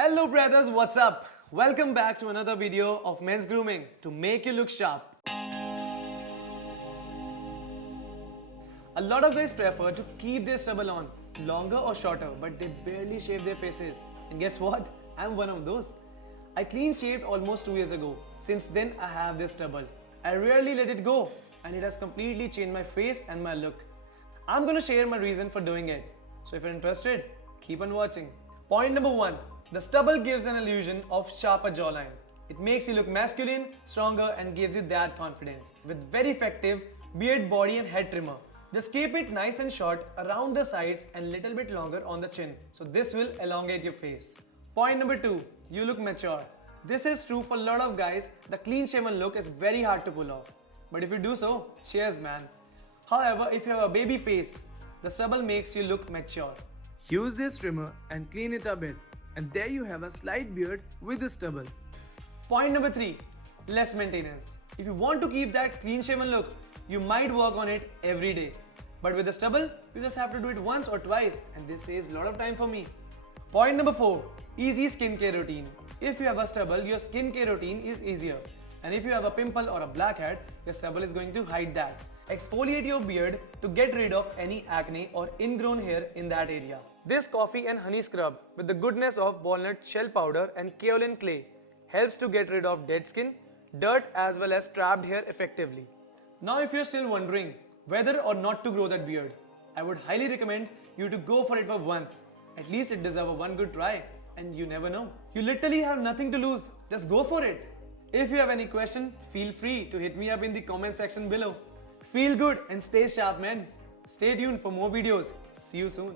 Hello brothers, what's up? Welcome back to another video of men's grooming to make you look sharp. A lot of guys prefer to keep their stubble on, longer or shorter, but they barely shave their faces. And guess what? I'm one of those. I clean shaved almost 2 years ago. Since then I have this stubble. I rarely let it go and it has completely changed my face and my look. I'm gonna share my reason for doing it. So if you're interested, keep on watching. Point number 1. The stubble gives an illusion of sharper jawline. It makes you look masculine, stronger and gives you that confidence. With very effective beard, body and head trimmer. Just keep it nice and short around the sides and little bit longer on the chin. So this will elongate your face. Point number 2. You look mature. This is true for a lot of guys. The clean shaven look is very hard to pull off. But if you do so, cheers man. However, if you have a baby face, the stubble makes you look mature. Use this trimmer and clean it a bit. And there you have a slight beard with the stubble. Point number 3. Less maintenance. If you want to keep that clean shaven look, you might work on it every day. But with the stubble, you just have to do it once or twice and this saves a lot of time for me. Point number 4. Easy skincare routine. If you have a stubble, your skincare routine is easier. And if you have a pimple or a blackhead, your stubble is going to hide that. Exfoliate your beard to get rid of any acne or ingrown hair in that area. This coffee and honey scrub with the goodness of walnut shell powder and kaolin clay helps to get rid of dead skin, dirt as well as trapped hair effectively. Now if you're still wondering whether or not to grow that beard, I would highly recommend you to go for it for once. At least it deserves a one good try and you never know. You literally have nothing to lose, just go for it. If you have any question, feel free to hit me up in the comment section below. Feel good and stay sharp man. Stay tuned for more videos. See you soon.